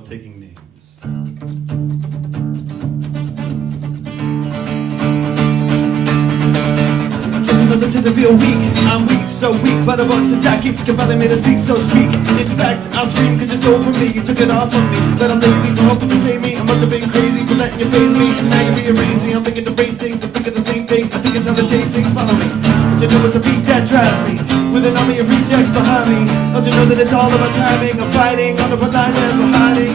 called Taking Names. Just another to the real weak. I'm weak, so weak, but a voice attack keeps compelling me to speak, so speak. In fact, I'll scream cause you stole from me. You took it all from me, but I'm lazy for hoping to save me. I must have been crazy for letting you phase me, and now you rearrange me. I'm thinking the brain things, I'm thinking the same thing. I think it's time to change things, follow me. But you know it's the beat that drives me, with an army of rejects behind me. Don't you know that it's all about timing? I'm fighting on the front line and we're hiding.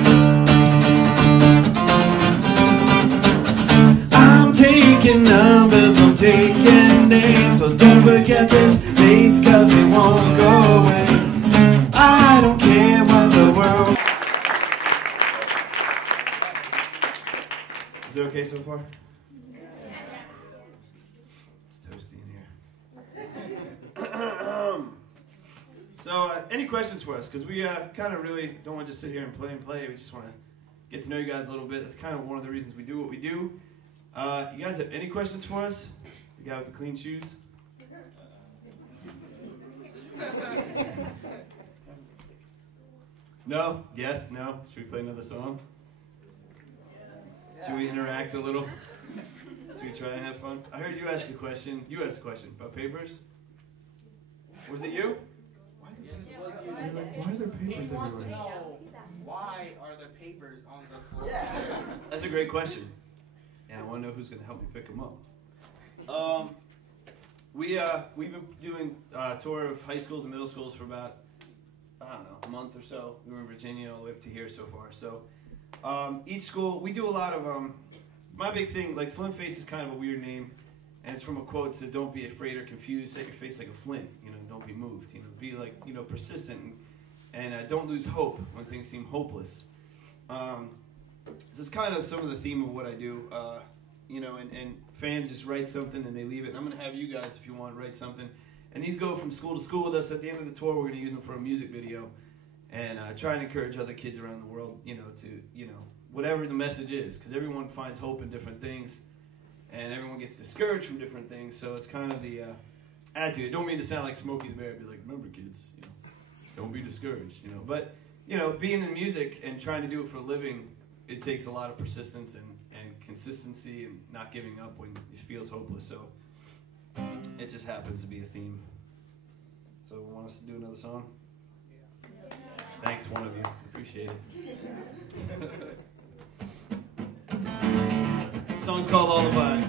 I'm taking numbers, I'm taking names, so don't forget this face cause it won't go away. I don't care what the world. Is it okay so far? It's toasty in here. So, any questions for us? Because we kind of really don't want to just sit here and play. We just want to get to know you guys a little bit. That's kind of one of the reasons we do what we do. You guys have any questions for us? The guy with the clean shoes? No? Yes? No? Should we play another song? Should we interact a little? Should we try and have fun? I heard you ask a question. You asked a question about papers. Was it you? Why are there papers everywhere? Why are there papers on the floor? That's a great question. And I want to know who's going to help me pick them up. We've been doing a tour of high schools and middle schools for about, I don't know, a month or so. We were in Virginia all the way up to here so far. So each school, we do a lot of, my big thing, like FLINTface is kind of a weird name. And it's from a quote to don't be afraid or confused, set your face like a flint, don't be moved, be like, persistent and don't lose hope when things seem hopeless. This is kind of some of the theme of what I do, and fans just write something and they leave it. And I'm going to have you guys, if you want, write something. And these go from school to school with us. At the end of the tour, we're going to use them for a music video and try and encourage other kids around the world, to, whatever the message is, because everyone finds hope in different things and everyone gets discouraged from different things. So it's kind of the attitude. I don't mean to sound like Smokey the Bear. I'd be like, remember, kids, don't be discouraged, But, being in music and trying to do it for a living, it takes a lot of persistence and consistency and not giving up when it feels hopeless. So it just happens to be a theme. So want us to do another song? Thanks, one of you. Appreciate it. The song's called Lullaby.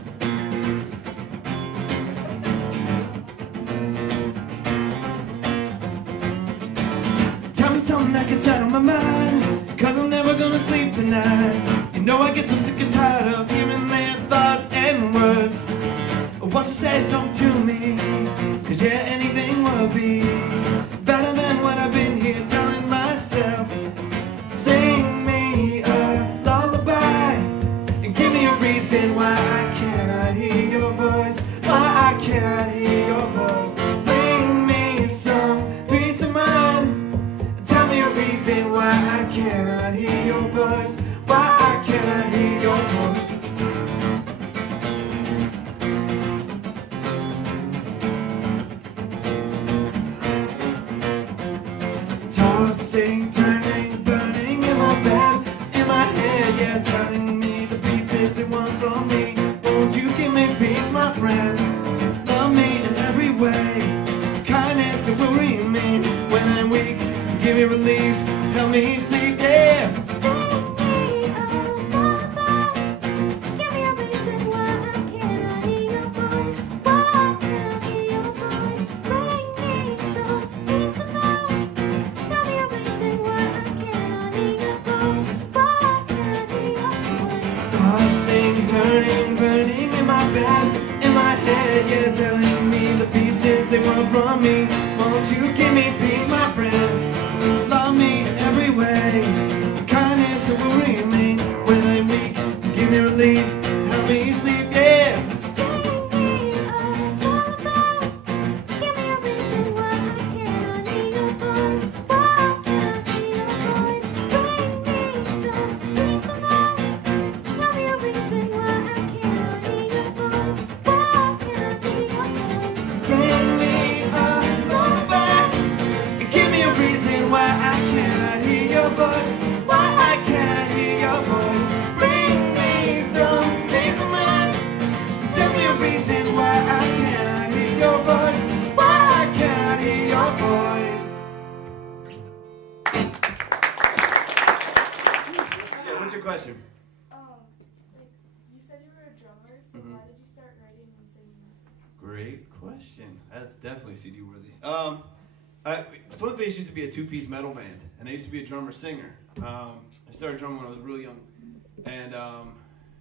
Tell me something that gets out of my mind, cause I'm never gonna sleep tonight. I get so sick and tired of hearing their thoughts and words. Won't you say something to me, cause yeah, anything will be better than what I've been here telling myself. Sing me a lullaby and give me a reason why I cannot hear your voice, why I cannot hear your voice. Bring me some peace of mind, tell me a reason why I cannot hear your voice, why I cannot hear your voice. Tossing, turning, burning in my bed, in my head, yeah, telling me the pieces they want from me. Won't you give me peace, my friend? Love me in every way. Kindness and will remain when I'm weak. Give me relief, help me sleep, yeah. Turning, burning in my bed, in my head, yeah, telling me the pieces they want from me. Won't you give me peace, my friend? Love me in every way. Kindness will remain when I'm weak. Give me relief, help me sleep, yeah. Give me a question. Like, you said you were a drummer, so why did you start writing and singing music? Great question. That's definitely CD worthy. FLINTface used to be a two-piece metal band, and I used to be a drummer-singer. I started drumming when I was really young, and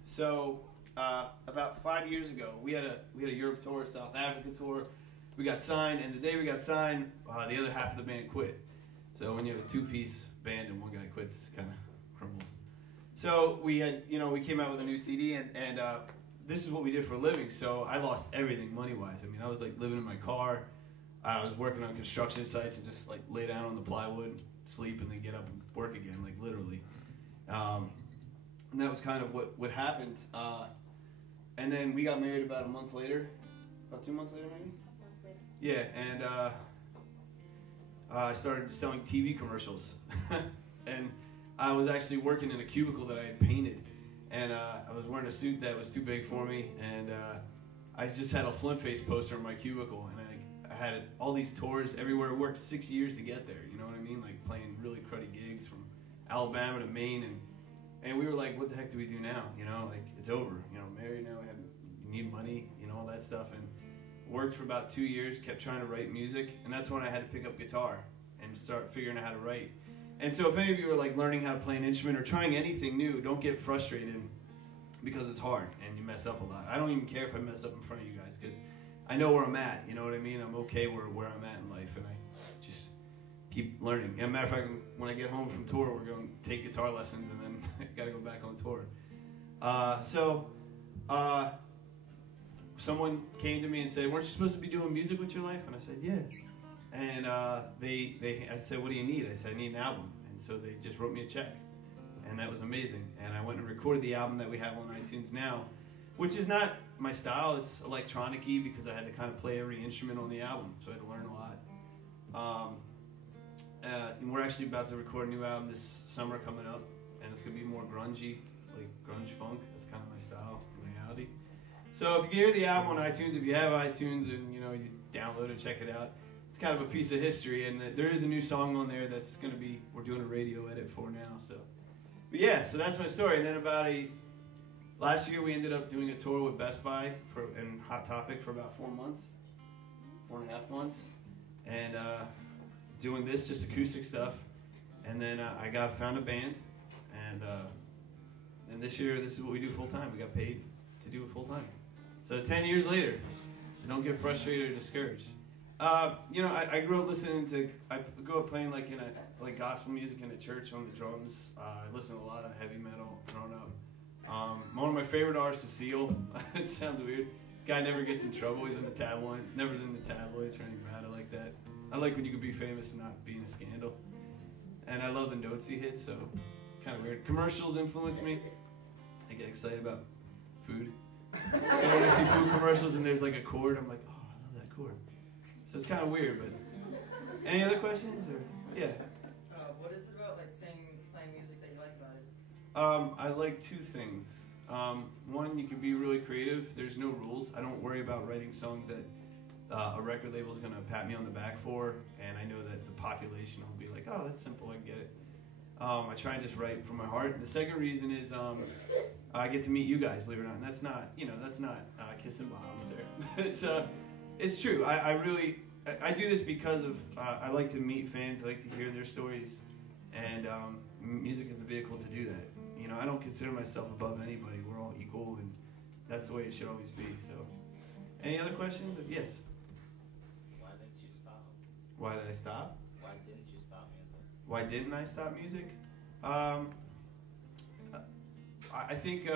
so about 5 years ago, we had a Europe tour, South Africa tour. We got signed, and the day we got signed, the other half of the band quit. So when you have a two-piece band and one guy quits, it kind of crumbles. So we had, we came out with a new CD, and this is what we did for a living. So I lost everything money-wise. I mean, I was like living in my car. I was working on construction sites and just like lay down on the plywood, sleep, and then get up and work again, like literally. And that was kind of what happened. And then we got married about a month later, about 2 months later maybe? Yeah, and I started selling TV commercials. And I was actually working in a cubicle that I had painted. And I was wearing a suit that was too big for me. And I just had a FLINTface poster in my cubicle. And I had all these tours everywhere. I worked 6 years to get there, you know what I mean? Like playing really cruddy gigs from Alabama to Maine. And we were like, what the heck do we do now? Like it's over. Married now, you need money, all that stuff. And worked for about 2 years, kept trying to write music. And that's when I had to pick up guitar and start figuring out how to write. And so if any of you are like learning how to play an instrument or trying anything new, don't get frustrated because it's hard and you mess up a lot. I don't even care if I mess up in front of you guys because I know where I'm at, you know what I mean? I'm okay where I'm at in life, and I just keep learning. As a matter of fact, when I get home from tour, we're going to take guitar lessons, and then I got to go back on tour. Someone came to me and said, weren't you supposed to be doing music with your life? And I said, yeah. And I said, what do you need? I said, I need an album. And so they just wrote me a check. And that was amazing. And I went and recorded the album that we have on iTunes now, which is not my style. It's electronic-y because I had to kind of play every instrument on the album. So I had to learn a lot. And we're actually about to record a new album this summer coming up. And it's going to be more grungy, like grunge funk. That's kind of my style in reality. So if you hear the album on iTunes, if you have iTunes and you download it, check it out. It's kind of a piece of history, and there is a new song on there that's going to be, we're doing a radio edit for now. So, but yeah, so that's my story. And then last year we ended up doing a tour with Best Buy and Hot Topic for about 4 months, 4.5 months, and doing this, just acoustic stuff. And then I found a band, and this year this is what we do full time. We got paid to do it full time. So 10 years later, so don't get frustrated or discouraged. I grew up I grew up playing like gospel music in a church on the drums. I listened to a lot of heavy metal growing up. One of my favorite artists is Seal. It sounds weird. Guy never gets in trouble. He's in the tabloid. Never's in the tabloids or anything bad. I like that. I like when you can be famous and not be in a scandal. And I love the notes he hits, so kind of weird. Commercials influence me. I get excited about food. So when I see food commercials and there's like a chord, I'm like, oh, I love that chord. So it's kind of weird, but any other questions? Or yeah. What is it about playing music that you like about it? I like two things. One, you can be really creative. There's no rules. I don't worry about writing songs that a record label is going to pat me on the back for, and I know that the population will be like, oh, that's simple, I get it. I try and just write from my heart. The second reason is I get to meet you guys, believe it or not. And that's not, kissing moms there. It's true. I do this because of I like to meet fans. I like to hear their stories, and music is the vehicle to do that. I don't consider myself above anybody. We're all equal, and that's the way it should always be. So, any other questions? Yes. Why didn't you stop? Why did I stop? Why didn't you stop music? Why didn't I stop music? I think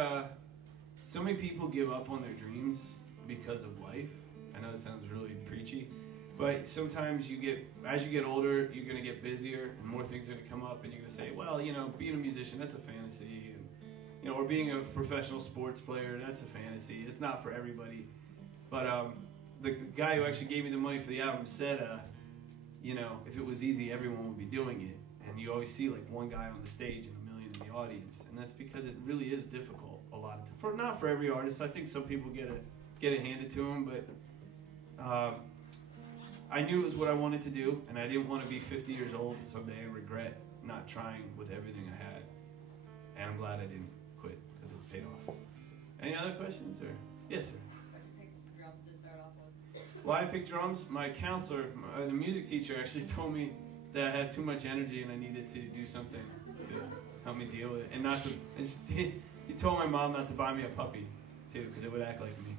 so many people give up on their dreams because of life. I know that sounds really preachy, but sometimes as you get older, you're going to get busier and more things are going to come up, and you're going to say, well, being a musician, that's a fantasy, and or being a professional sports player, that's a fantasy. It's not for everybody. But the guy who actually gave me the money for the album said, if it was easy, everyone would be doing it. And you always see like one guy on the stage and 1 million in the audience, and that's because it really is difficult a lot of time. Not for every artist. I think some people get it handed to them, but I knew it was what I wanted to do, and I didn't want to be 50 years old someday and regret not trying with everything I had. and I'm glad I didn't quit because it paid off. Any other questions? Or yes, sir. Why'd you pick drums to start off with? Why I picked drums? My counselor, the music teacher, actually told me that I have too much energy and I needed to do something to help me deal with it, and not to. He told my mom not to buy me a puppy too, because it would act like me.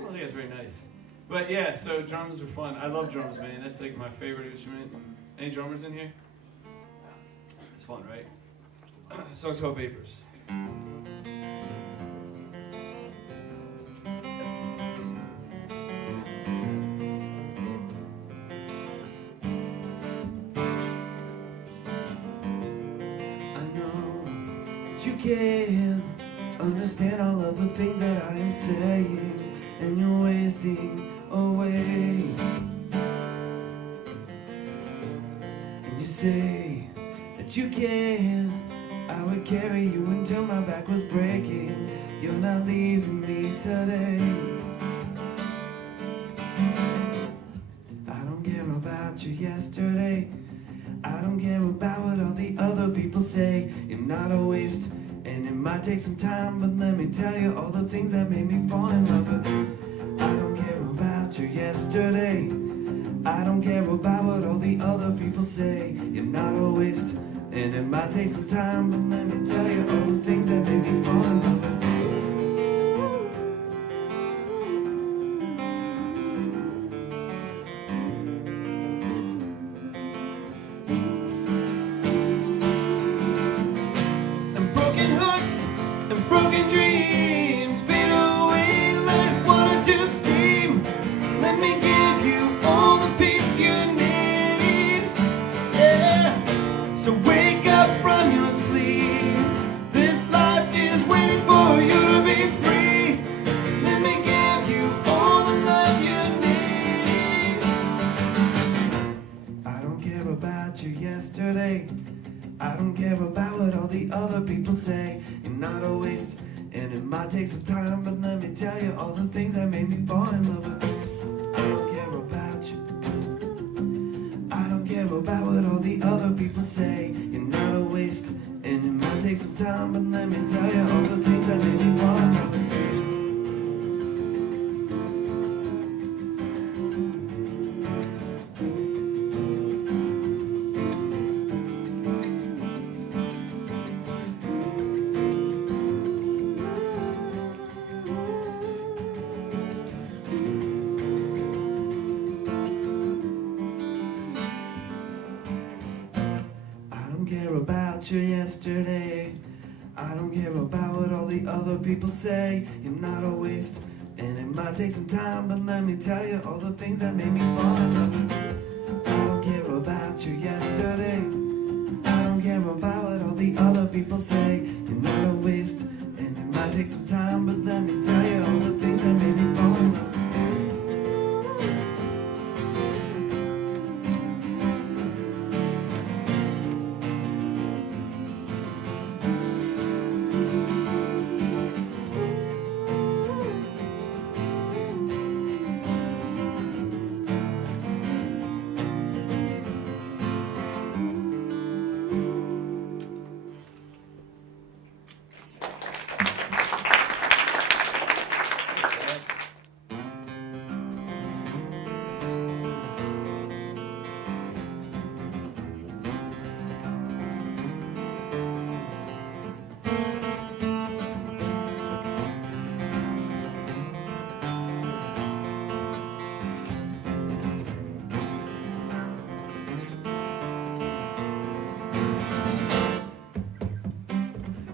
I think that's very nice. But yeah, so drums are fun. I love drums, man. That's like my favorite instrument. Any drummers in here? It's fun, right? Song's called Vapors. You can't understand all of the things that I am saying, and you're wasting away. And you say that you can, I would carry you until my back was breaking. You're not leaving me today. I don't care about you yesterday. I don't care about what all the other people say. You're not a waste, and it might take some time, but let me tell you all the things that made me fall in love with you. I don't care about you yesterday. I don't care about what all the other people say. You're not a waste, and it might take some time, but let me tell you all the things that made me fall in love with you. Broken dreams fade away like water to steam. Let me give you all the peace you need. Yeah. So wake up from your sleep. This life is waiting for you to be free. Let me give you all the love you need. I don't care about you yesterday. I don't care about what all the other people say. You're not a waste, and it might take some time, but let me tell you all the things that made me fall in love with you. I don't care about you. I don't care about what all the other people say. You're not a waste, and it might take some time, but let me tell you all the things that made me fall in love with you. About you yesterday. I don't care about what all the other people say. You're not a waste, and it might take some time, but let me tell you all the things that made me fall in love with you. I don't care about you yesterday. I don't care about what all the other people say. You're not a waste, and it might take some time, but let me tell you all the things that made me fall in love with you.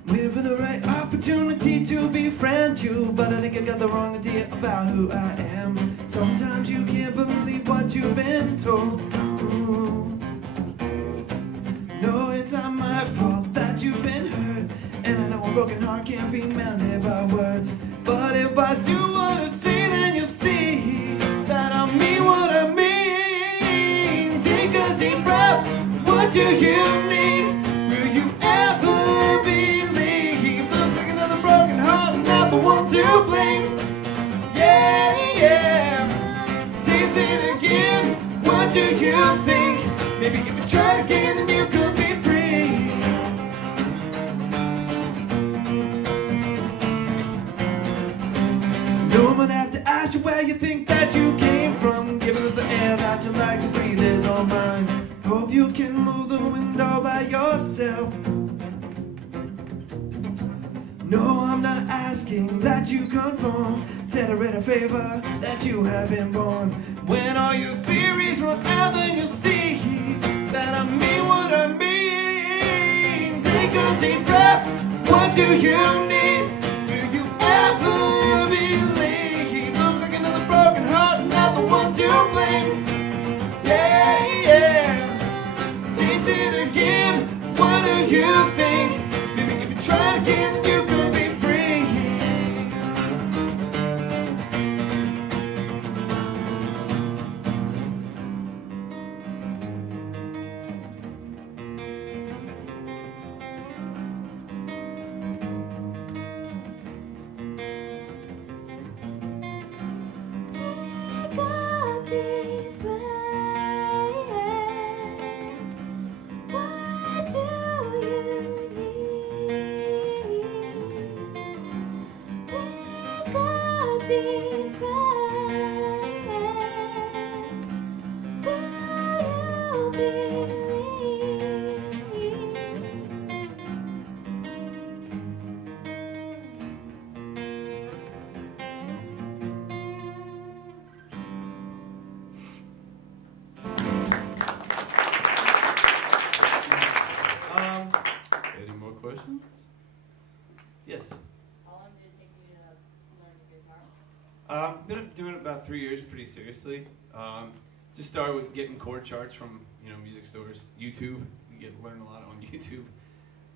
Waiting for the right opportunity to befriend you, but I think I got the wrong idea about who I am. Sometimes you can't believe what you've been told. Ooh. No, it's not my fault that you've been hurt, and I know a broken heart can't be mended by words. But if I do what I say, then you'll see that I mean what I mean. Take a deep breath. What do you need? Will you ever believe? Looks like another broken heart, not the one to blame. Yeah, yeah. Taste it again. What do you think? Maybe if you try again, then you could be free. where you think that you came from, given that the air that you like to breathe is all mine. Hope you can move the window by yourself. No, I'm not asking that you conform. Tell it a favor that you have been born. When all your theories run out, then you'll see that I mean what I mean. Take a deep breath. What do you need? Do you ever believe? Looks like another broken heart, not the one to blame. Yeah, yeah. Taste it again. What do you think? Maybe if you try it again, then you could be free. Take a deep breath. What do you need? Take a deep breath. What do you Any more questions? Yes. How long did it take you to learn guitar? Been doing it about 3 years, pretty seriously. Just started with getting chord charts from music stores, YouTube. You learn a lot on YouTube,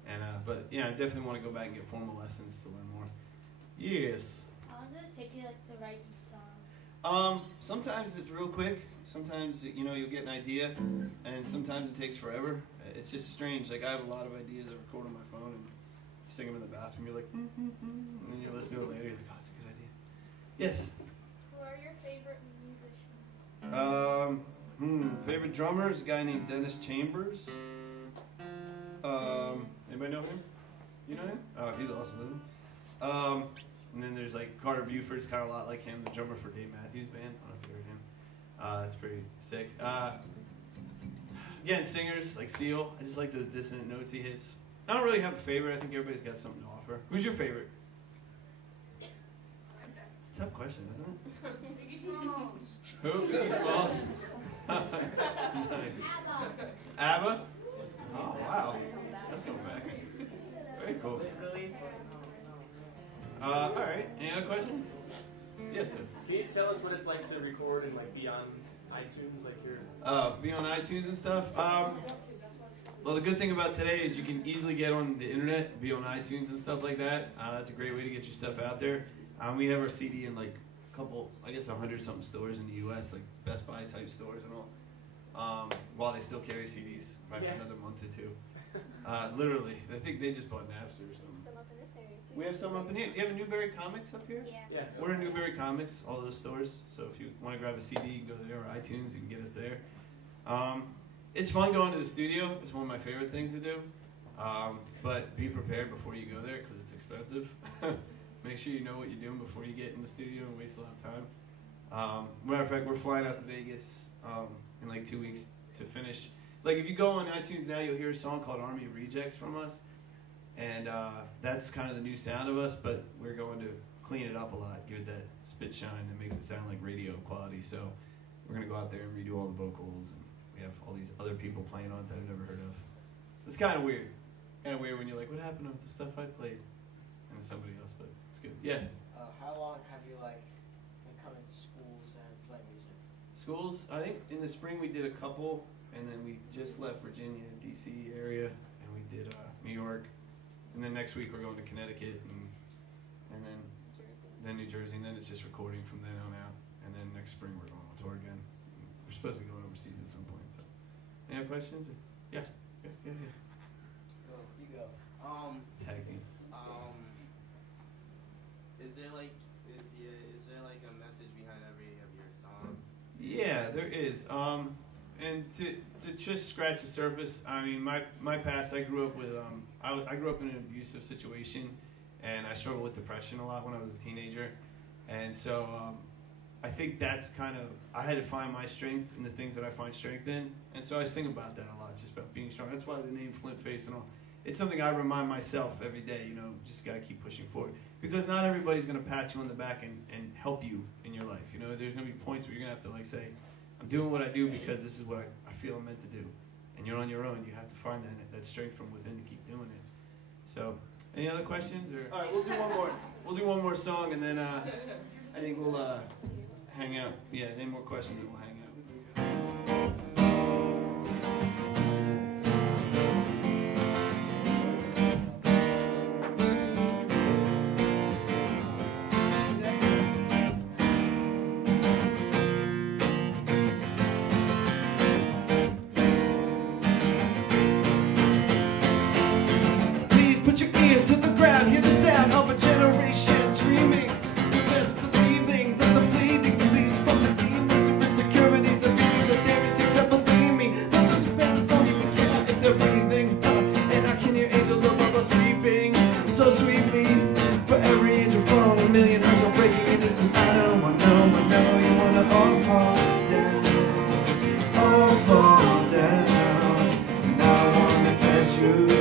and but yeah, I definitely want to go back and get formal lessons to learn more. Yes. How long did it take you to write each song? Sometimes it's real quick. Sometimes you'll get an idea, and sometimes it takes forever. It's just strange. Like I have a lot of ideas I record on my phone and sing them in the bathroom. You're like, and then you listen to it later. You're like, oh, it's a good idea. Yes. Who are your favorite musicians? Favorite drummer is a guy named Dennis Chambers. Anybody know him? You know him? Oh, he's awesome, isn't he? And then there's like Carter Buford's kind of a lot like him, the drummer for Dave Matthews Band. I don't know if you heard him. That's pretty sick. Again, singers like Seal. I just like those dissonant notes he hits. I don't really have a favorite. I think everybody's got something to offer. Who's your favorite? It's a tough question, isn't it? Biggie Smalls. Who? Biggie Smalls? Nice. ABBA? Oh, wow. That's going back. Very cool. All right. Any other questions? Yes, sir. Can you tell us what it's like to record and like be on iTunes, like your? Be on iTunes and stuff. Well, the good thing about today is you can easily get on the internet, be on iTunes and stuff like that. That's a great way to get your stuff out there. We have our CD in like a couple, I guess 100-something stores in the U.S., like Best Buy type stores and all. While they still carry CDs, probably for another month or two. Literally, I think they just bought Napster or something. Some up in this area too. We have some up in here. Do you have a Newberry Comics up here? Yeah. We're in Newberry Comics, all those stores. So if you want to grab a CD, you can go there, or iTunes, you can get us there. It's fun going to the studio. It's one of my favorite things to do. But be prepared before you go there because it's expensive. Make sure you know what you're doing before you get in the studio and waste a lot of time. Matter of fact, we're flying out to Vegas in like 2 weeks to finish. Like if you go on iTunes now, you'll hear a song called Army of Rejects from us. And that's kind of the new sound of us, but we're going to clean it up a lot, give it that spit shine that makes it sound like radio quality. So we're going to go out there and redo all the vocals, and we have all these other people playing on it that I've never heard of. It's kind of weird. Kind of weird when you're like, what happened with the stuff I played? And it's somebody else, but it's good. Yeah. How long have you been coming to schools and playing music? Schools, I think in the spring we did a couple, and then we just left Virginia, D.C. area, and we did New York. And then next week we're going to Connecticut, and then New Jersey, and then it's just recording from then on out. And then next spring we're going on tour again. We're supposed to be going overseas at some point. So, any other questions? Yeah. Go, you go. Tag team. Is there like a message behind every of your songs? Yeah, there is. And to just scratch the surface, I mean, my past, I grew up with I grew up in an abusive situation, and I struggled with depression a lot when I was a teenager, and so I think that's kind of, I had to find my strength in the things that I find strength in. And so I sing about that a lot, just about being strong. That's why the name FLINTface and all. It's something I remind myself every day, you know, just got to keep pushing forward. Because not everybody's going to pat you on the back and help you in your life. You know, there's going to be points where you're going to have to like say, I'm doing what I do because this is what I feel I'm meant to do. And you're on your own. You have to find that strength from within to keep doing it. So, any other questions? Or all right, we'll do one more. We'll do one more song, and then I think we'll hang out. Yeah, any more questions, and we'll hang out. Put your ears to the ground, hear the sound of a generation screaming, just believing that the bleeding bleeds from the demons of insecurities and feelings that there is except believe me. Those of the parents don't even care if they're breathing, and I can hear angels above us weeping so sweetly. For every angel falling, a million hearts are breaking, and it's just I know, you wanna all fall down, all fall down, and I wanna catch you.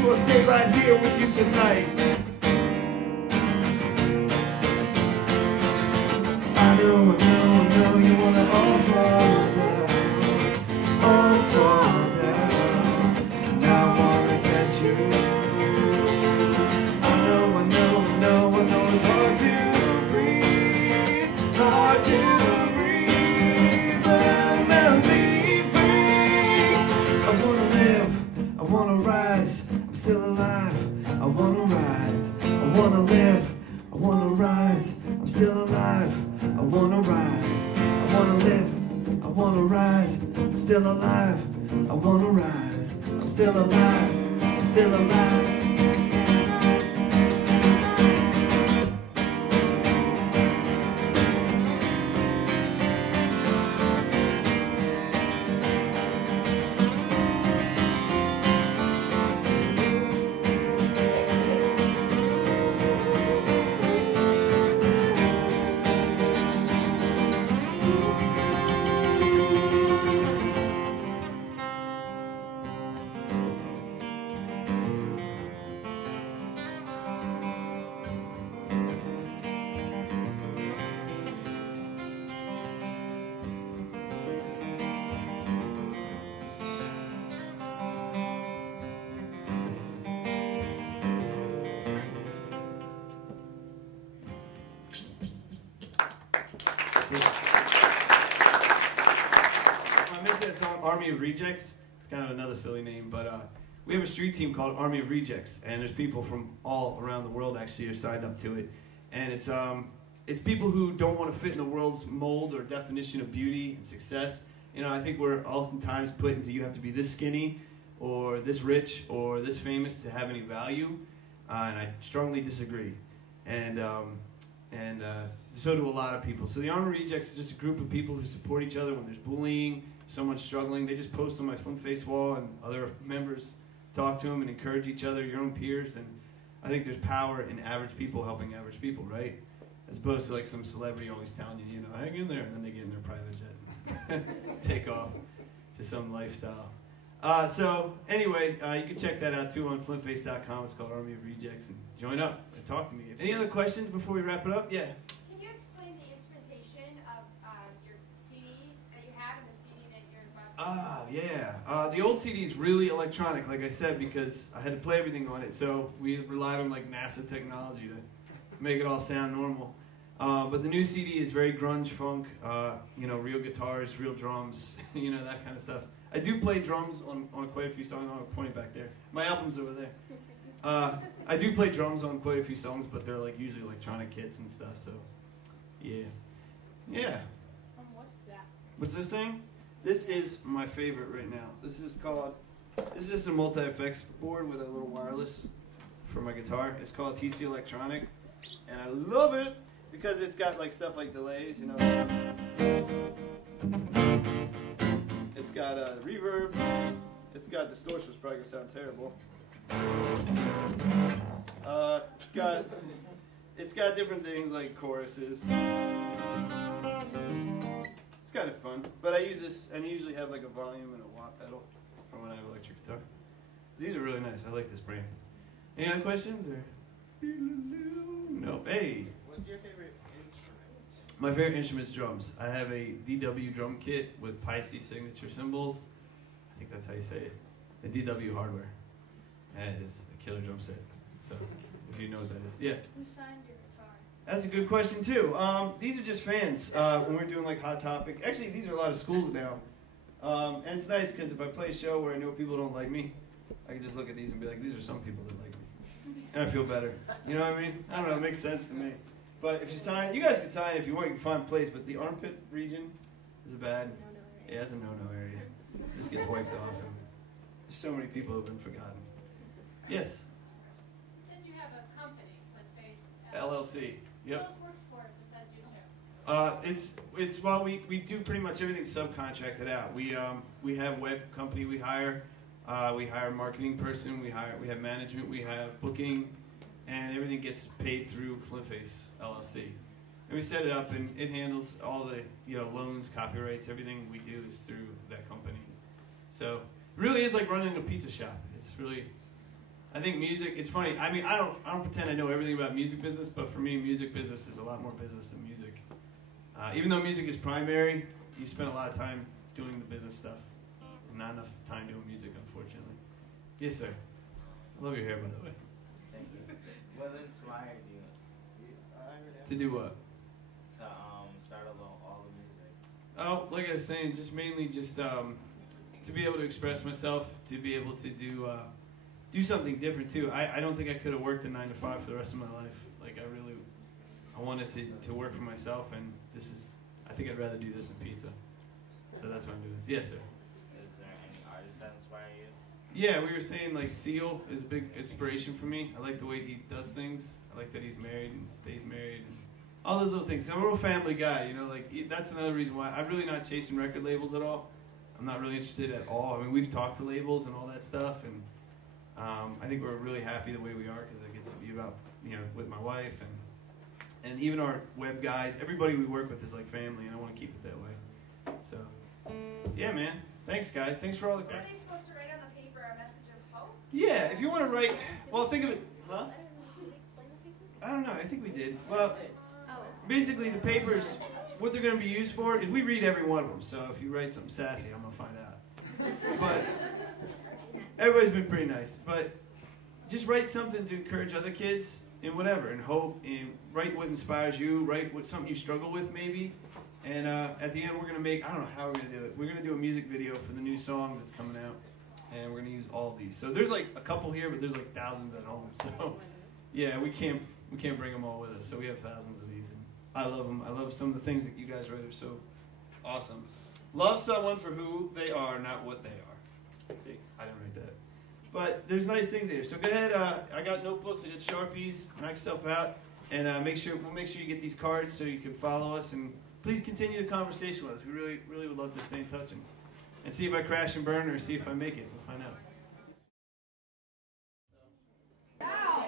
I'll stay right here with you tonight. I know you wanna all fall down, and I wanna catch you. I know it's hard to breathe, but I'm not leaving. I wanna live, I wanna rise. Still alive, I wanna rise, I wanna live, I wanna rise, I'm still alive, I wanna rise, I wanna live, I wanna rise, I'm still alive, I wanna rise, I'm still alive, I'm still alive. I mentioned that song, Army of Rejects. It's kind of another silly name, but we have a street team called Army of Rejects, and there's people from all around the world actually are signed up to it. And it's people who don't want to fit in the world's mold or definition of beauty and success. You know, I think we're oftentimes put into you have to be this skinny or this rich or this famous to have any value, and I strongly disagree. And so do a lot of people. So the Army of Rejects is just a group of people who support each other when there's bullying, if someone's struggling. They just post on my FLINTface wall, and other members talk to them and encourage each other, your own peers. And I think there's power in average people helping average people, right? As opposed to like some celebrity always telling you, hang in there, and then they get in their private jet, take off to some lifestyle. So anyway, you can check that out too on FLINTface.com. It's called Army of Rejects, and join up and talk to me. Any other questions before we wrap it up? Yeah. Can you explain the instrumentation of your CD that you have and the CD that you're about to Yeah. The old CD is really electronic, like I said, because I had to play everything on it. So we relied on like NASA technology to make it all sound normal. But the new CD is very grunge funk, real guitars, real drums, that kind of stuff. I do play drums on quite a few songs. I'm pointing back there. My album's over there. I do play drums on quite a few songs, but they're like usually electronic kits and stuff. So, yeah. Yeah. What's that? What's this thing? This is my favorite right now. This is just a multi-effects board with a little wireless for my guitar. It's called TC Electronic, and I love it because it's got like stuff like delays, you know. It's got reverb. It's got distortion, which probably gonna sound terrible. It's got different things like choruses. It's kind of fun, but I use this and I usually have like a volume and a watt pedal for when I have electric guitar. These are really nice. I like this brand. Any other questions or? Nope. Hey. What's your favorite instrument? My favorite instrument is drums. I have a DW drum kit with Pisces signature cymbals. I think that's how you say it. The DW hardware. That is a killer drum set. So if you know what that is, yeah. Who signed your guitar? That's a good question too. These are just fans. When we're doing like Hot Topic, actually these are a lot of schools now, and it's nice because if I play a show where I know people don't like me, I can just look at these and be like, these are some people that like me, and I feel better. You know what I mean? I don't know. It makes sense to me. But if you sign, you guys can sign if you want. You can find a place, but the armpit region is a bad. Yeah, it's a no-no area. It just gets wiped off, and there's so many people who have been forgotten. Yes. You said you have a company, FLINTface. LLC. Who Yep. else works for it besides you two? It's well, we do pretty much everything subcontracted out. We have web company we hire a marketing person, we have management, we have booking, and everything gets paid through FLINTface LLC. And we set it up, and it handles all the loans, copyrights, everything we do is through that company. So it really is like running a pizza shop. It's really, I think music. It's funny. I mean, I don't pretend I know everything about music business, but for me, music business is a lot more business than music. Even though music is primary, you spend a lot of time doing the business stuff, and not enough time doing music, unfortunately. Yes, sir. I love your hair, by the way. Thank you. What inspired you To do what? to start all the music? Oh, like I was saying, just mainly to be able to express myself, to be able to do something different too. I don't think I could have worked a 9 to 5 for the rest of my life. Like I wanted to work for myself, and I think I'd rather do this than pizza. So that's why I'm doing this. Yes, sir. Is there any artist that inspire you? Yeah, we were saying like Seal is a big inspiration for me. I like the way he does things. I like that he's married and stays married, and all those little things. I'm a real family guy, like that's another reason why I'm really not chasing record labels at all. I'm not really interested at all. I mean, we've talked to labels and all that stuff, and I think we're really happy the way we are because I get to be about with my wife and even our web guys. Everybody we work with is like family, and I want to keep it that way. So yeah, man. Thanks, guys. Thanks for all the Are questions. they supposed to write on the paper a message of hope? Yeah, if you want to write, well, think of it, huh? I don't know. I think we did. Well, basically the papers, what they're going to be used for is we read every one of them. So if you write something sassy, I'm going to find out. But everybody's been pretty nice. But just write something to encourage other kids in whatever, and hope, and write what inspires you, write what something you struggle with maybe. And at the end, we're going to make, I don't know how we're going to do it. We're going to do a music video for the new song that's coming out. And we're going to use all of these. So there's like a couple here, but there's like thousands at home. So yeah, we can't bring them all with us. So we have thousands of these. And I love them. I love some of the things that you guys write are so awesome. Love someone for who they are, not what they are. See, I didn't write that. But there's nice things here. So go ahead. I got notebooks. I got Sharpies. Knock yourself out. And we'll make sure you get these cards so you can follow us. And please continue the conversation with us. We really, really would love to stay in touch and see if I crash and burn or see if I make it. We'll find out. Wow.